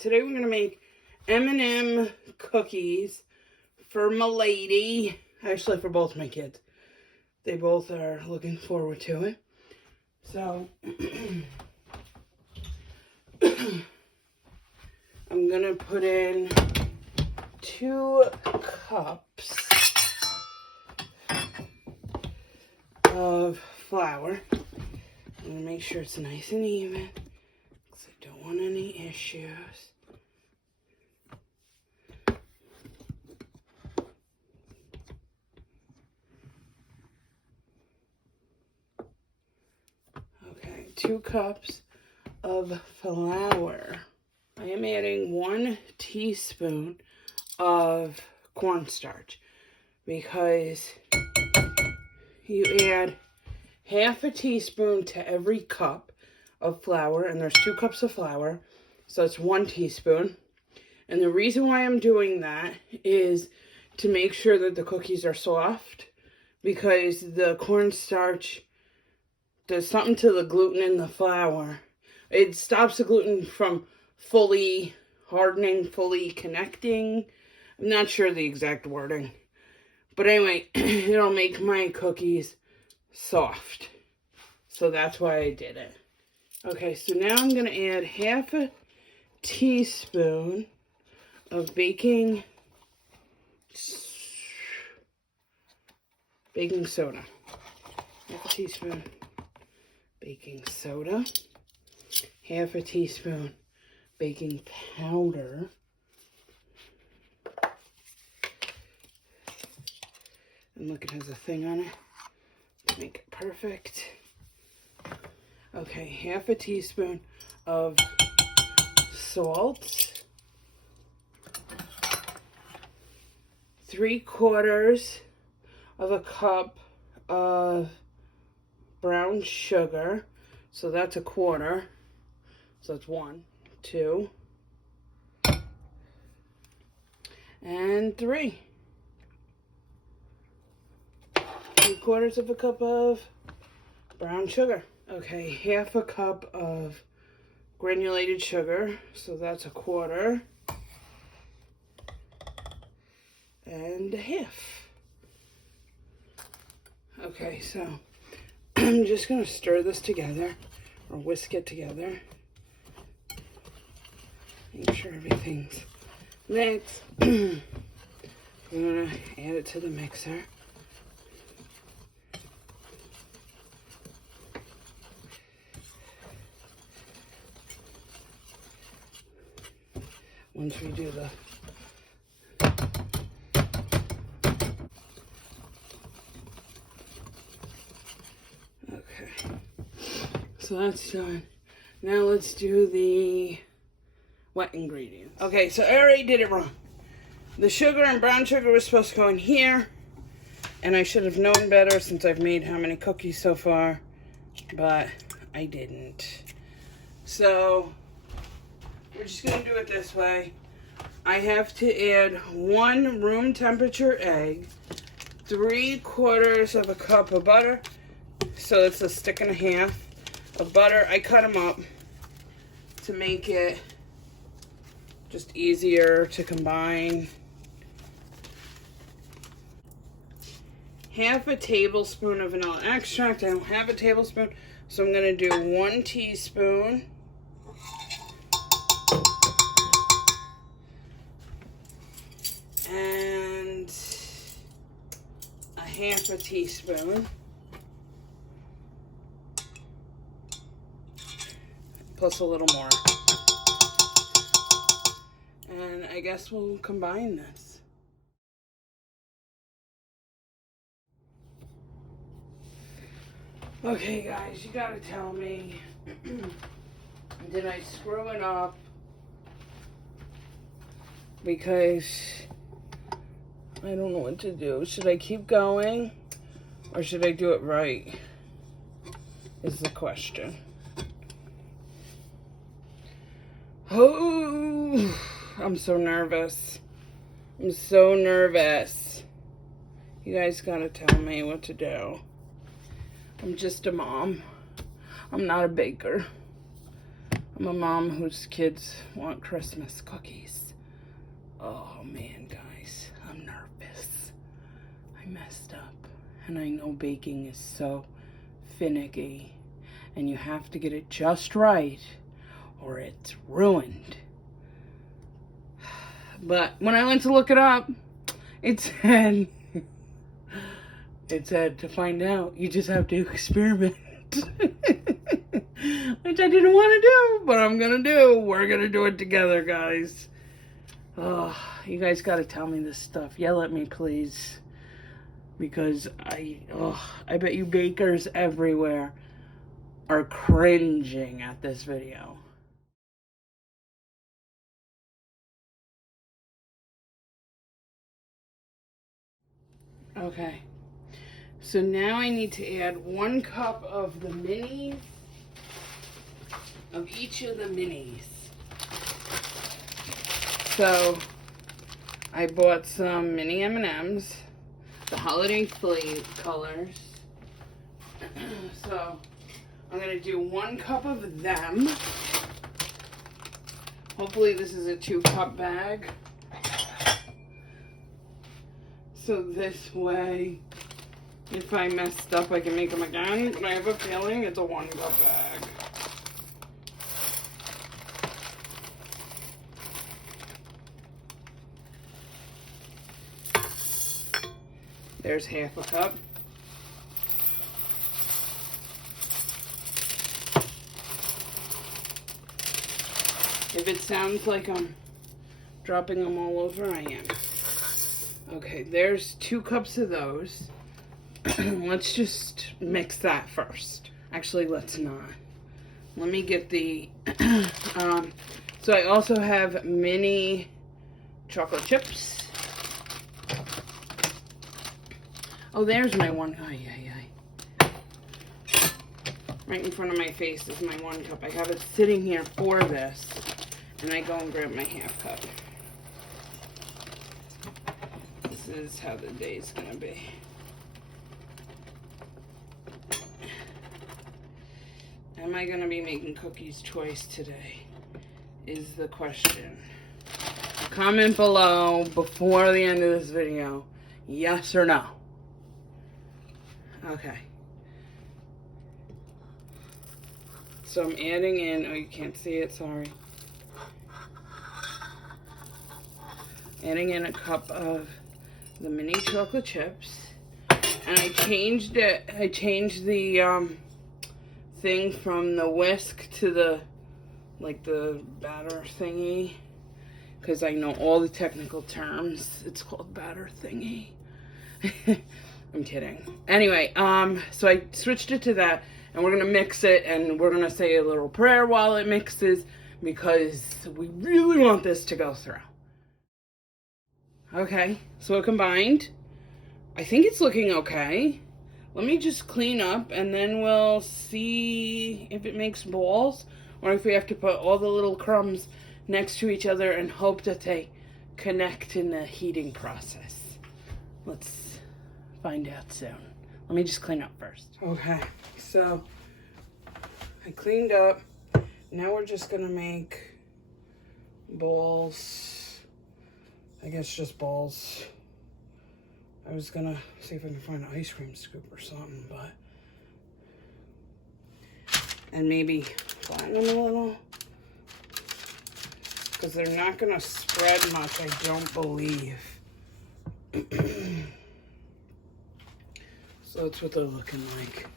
Today we're going to make M&M cookies for my lady. Actually, for both my kids. They both are looking forward to it. So, I'm going to put in 2 cups of flour. I'm going to make sure it's nice and even because I don't want any issues. Okay, 2 cups of flour. I am adding 1 teaspoon of cornstarch because you add half a teaspoon to every cup of flour, and there's 2 cups of flour, so it's 1 teaspoon. And the reason why I'm doing that is to make sure that the cookies are soft, because the cornstarch does something to the gluten in the flour. It stops the gluten from fully hardening, fully connecting. I'm not sure the exact wording. But anyway, it'll make my cookies soft. So that's why I did it. Okay, so now I'm going to add half a teaspoon of baking soda. Half a teaspoon baking soda. Half a teaspoon baking powder. And look, it has a thing on it to make it perfect. Okay, half a teaspoon of salt. 3/4 of a cup of brown sugar. So that's 1/4. So that's 1, 2, and 3. 3/4 of a cup of brown sugar. Okay, half a cup of granulated sugar. So that's 1/4. And a half. Okay, so I'm just going to stir this together, or whisk it together. Make sure everything's mixed. I'm going to add it to the mixer. Once we do the so that's done. Now let's do the wet ingredients. Okay, so I already did it wrong. The sugar and brown sugar was supposed to go in here, and I should have known better since I've made how many cookies so far, but I didn't. So we're just gonna do it this way. I have to add 1 room temperature egg, 3/4 of a cup of butter, so it's a stick and a half of butter. I cut them up to make it just easier to combine. Half a tablespoon of vanilla extract. I don't have a tablespoon, so I'm going to do 1 teaspoon. And a half a teaspoon. Plus a little more. And I guess we'll combine this. Okay guys, you gotta tell me, did I screw it up? Because I don't know what to do. Should I keep going? Or should I do it right? Is the question. Oh, I'm so nervous. I'm so nervous. You guys gotta tell me what to do. I'm just a mom. I'm not a baker. I'm a mom whose kids want Christmas cookies. Oh man, guys, I'm nervous. I messed up. And I know baking is so finicky. And you have to get it just right or it's ruined. But when I went to look it up, it said to find out, you just have to experiment. Which I didn't want to do, but I'm gonna do. We're gonna do it together, guys. Oh, you guys gotta tell me this stuff. Yell at me, please. Because I bet you bakers everywhere are cringing at this video. Okay. So now I need to add 1 cup of the minis, of each of the minis. So I bought some mini M&Ms, the holiday flame colors. So I'm going to do 1 cup of them. Hopefully this is a 2-cup bag. So this way, if I messed up, I can make them again. But I have a feeling it's a 1-cup bag. There's 1/2 cup. If it sounds like I'm dropping them all over, I am. Okay, there's 2 cups of those. Let's just mix that first. Actually, let's not. Let me get the... so I also have mini chocolate chips. Oh, there's my 1. Right in front of my face is my 1 cup. I have it sitting here for this. And I go and grab my 1/2 cup. This is how the day's gonna be. Am I gonna be making cookies twice today? Is the question. Comment below before the end of this video. Yes or no? Okay. So I'm adding in, oh, you can't see it, sorry. Adding in a cup of the mini chocolate chips. And I changed it, I changed the thing from the whisk to the, like the batter thingy. Because I know all the technical terms. It's called batter thingy. I'm kidding. Anyway, so I switched it to that. And we're going to mix it. And we're going to say a little prayer while it mixes. Because we really want this to go through. Okay, so it combined. I think it's looking okay. Let me just clean up and then we'll see if it makes balls or if we have to put all the little crumbs next to each other and hope that they connect in the heating process. Let's find out soon. Let me just clean up first. Okay, so I cleaned up. Now we're just gonna make balls. I guess just balls. I was gonna see if I can find an ice cream scoop or something, but... And maybe flatten them a little. Because they're not gonna spread much, I don't believe. So that's what they're looking like.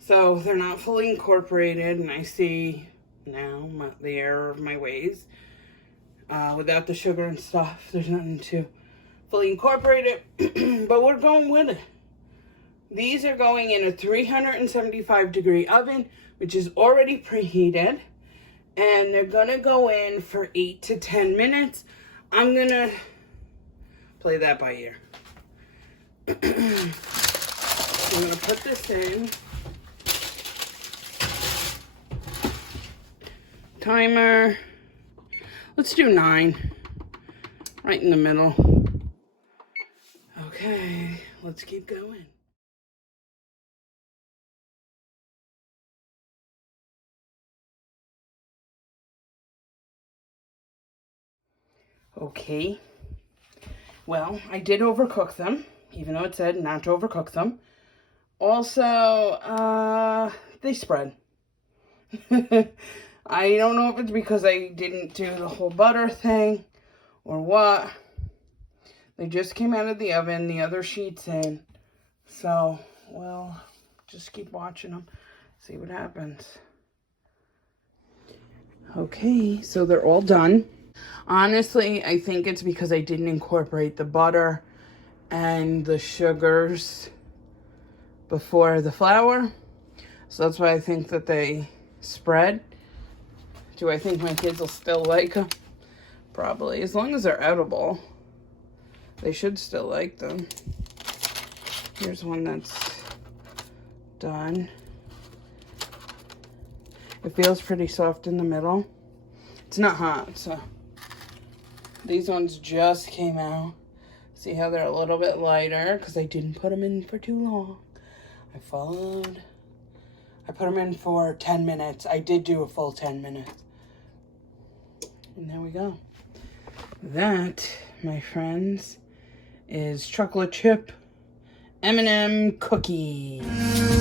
So they're not fully incorporated, and I see now the error of my ways. Without the sugar and stuff, there's nothing to fully incorporate it, but we're going with it. These are going in a 375-degree oven, which is already preheated, and they're gonna go in for 8 to 10 minutes. I'm gonna play that by ear. I'm gonna put this in. Timer, let's do 9, right in the middle. Okay, let's keep going. Okay, well, I did overcook them, even though it said not to overcook them. Also, they spread. I don't know if it's because I didn't do the whole butter thing or what. They just came out of the oven, the other sheet's in. So, we'll just keep watching them, see what happens. Okay, so they're all done. Honestly, I think it's because I didn't incorporate the butter and the sugars before the flour. So that's why I think that they spread. Do I think my kids will still like them? Probably. As long as they're edible, they should still like them. Here's one that's done. It feels pretty soft in the middle. It's not hot, so. These ones just came out. See how they're a little bit lighter because I didn't put them in for too long. I put them in for 10 minutes. I did do a full 10 minutes. And there we go. That, my friends, is chocolate chip M&M cookies.